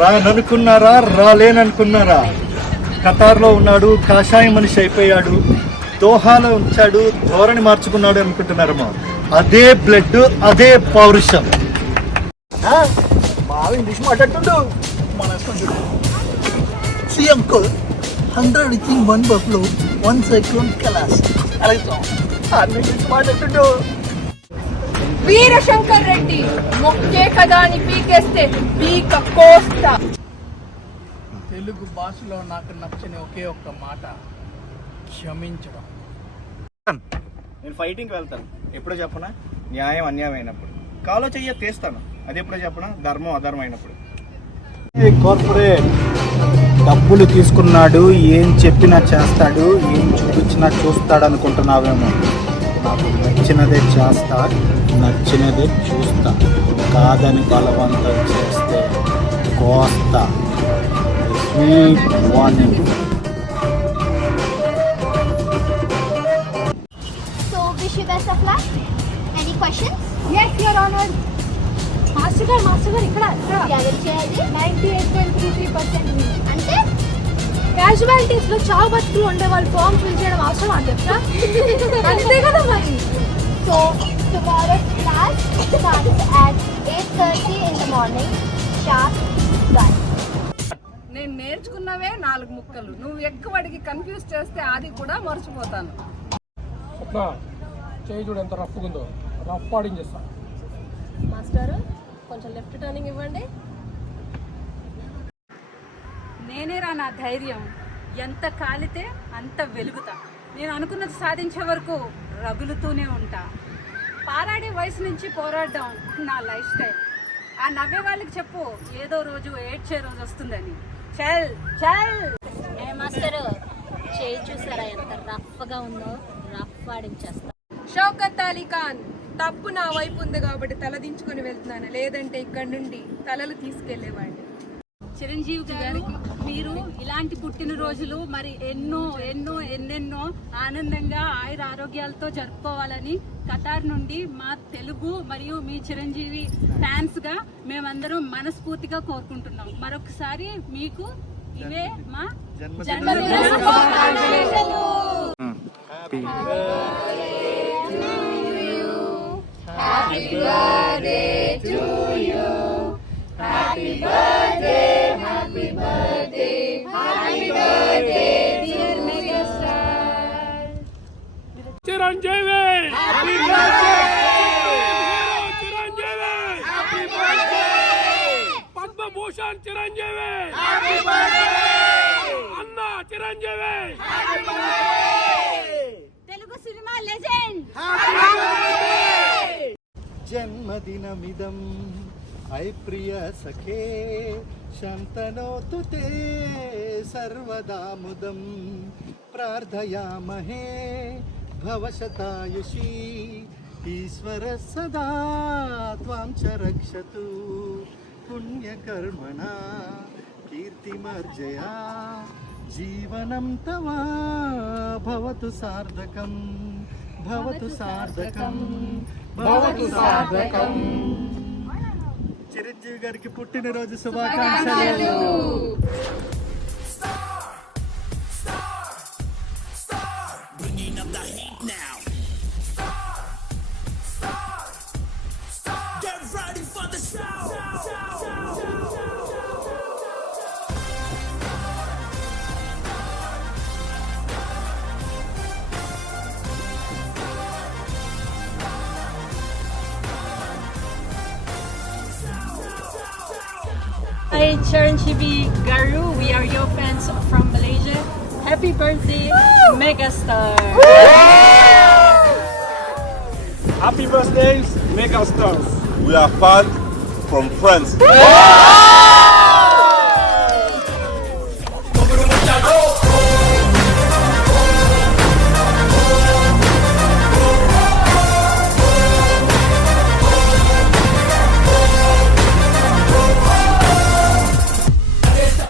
రాననుకున్నారా, రాలేననుకున్నారా? ఖతార్లో ఉన్నాడు, కాషాయ మనిషి అయిపోయాడు, దోహాలో ఉంచాడు, ధోరణి మార్చుకున్నాడు అనుకుంటున్నారమ్మా. అదే బ్లడ్, అదే పౌరుషం. బాగా ఇంగ్లీష్ మాట్లాడుతుండు. మన సీఎం అంకుల్ 100 ఇచ్చింగ్ 1 బఫ్లో 1 సైక్లోన్ కలాస్ అలాగే మాట్లాడుతుండు. వీరశంకర్ రెడ్డి మొక్కే కదా అని పీకేస్తే పీక కోస్తా. తెలుగు భాషలో నాకు నచ్చని ఒకే ఒక్క మాట క్షమించడం. నేను ఫైటింగ్కి వెళ్తాను ఎప్పుడో చెప్పనా, న్యాయం అన్యాయం అయినప్పుడు. కాలో చెయ్య తీస్తాను, అది ఎప్పుడో చెప్పనా, ధర్మం అధర్మం అయినప్పుడు. కార్పొరేట్ డబ్బులు తీసుకున్నాడు, ఏం చెప్పినా చేస్తాడు, ఏం చూపించినా చూస్తాడు అనుకుంటున్నావేమో. నాకు నచ్చినదే చేస్తా, నచ్చినదే చూస్తా. కాదని బలవంతం చేస్తే కోస్తా. Sweet warning. So, wish you best of luck. Any questions? Yes, Your Honor. Master గారు ఇక్కడ ఎవరు చేయాలి? 98.33% అంటే క్యాజువాలిటీస్ లో చావు బతుకులు ఉండే వాళ్ళు ఫామ్ ఫిల్ చేయడం అవసరం అని చెప్తా. అంతే కదా మరి. So, tomorrow's class starts at 8:30 in the morning. Sharp, done. నేను నేర్చుకున్నవే 4 ముక్కలు. నువ్వు ఎక్కువ అడిగి కన్ఫ్యూజ్ చేస్తే అది కూడా మర్చిపోతాను. చేయి చూడు ఎంత రఫ్గా ఉందో, రఫ్ ఆడించేస్తా. మాస్టర్ కొంచెం లెఫ్ట్ టర్నింగ్ ఇవ్వండి. నేనేరా నా ధైర్యం. ఎంత కాలితే అంత వెలుగుతా. నేను అనుకున్నది సాధించే వరకు రగులుతూనే ఉంటా. పారాడే వయసు నుంచి పోరాడడం నా లైఫ్ స్టైల్. ఆ నవ్వే వాళ్ళకి చెప్పు, ఏదో రోజు ఏడ్చే రోజు వస్తుందని. చల్ చల్. మాస్టర్ చేయి చూసారా ఎంత రఫ్గా ఉందో, రఫ్ ఆడించేస్తా. షౌకత్ అలీ ఖాన్, తప్పు నా వైపు ఉంది కాబట్టి తలదించుకొని వెళ్తున్నాను, లేదంటే ఇక్కడ నుండి తలలు తీసుకెళ్లేవాడిని. చిరంజీవి గారికి మీరు ఇలాంటి పుట్టినరోజులు మరి ఎన్నెన్నో ఆనందంగా ఆయుర ఆరోగ్యాలతో జరుపుకోవాలని ఖతార్ నుండి మా తెలుగు మరియు మీ చిరంజీవి ఫ్యాన్స్ గా మేమందరం మనస్ఫూర్తిగా కోరుకుంటున్నాం. మరొకసారి మీకు ఇవే మా జన్మదిన శుభాకాంక్షలు. Happy birthday to you. Happy birthday, happy birthday, happy birthday, dear megastar. Chiranjeevi Happy birthday. Chiranjeevi happy birthday. Padma Bhushan Chiranjeevi Happy birthday. అన్న Chiranjeevi Happy birthday. Telugu cinema legend. జన్మదినమిదం ఐ ప్రియ సఖే శంతనోతు తే సర్వదా ముదం ప్రార్థయామహే భవశతాయుషీ ఈశ్వర సదా త్వాం చ రక్షతు పుణ్యకర్మణా కీర్తిమర్జయా జీవనం తవ భవతు సార్థకం భవతు సార్థకం భవతు సార్థకం. చిరంజీవి గారికి పుట్టినరోజు శుభాకాంక్షలు. Hi Chiranjeevi Garu, we are your fans from Malaysia. Happy birthday, Megastar! Happy birthdays, megastars. We are fans from France.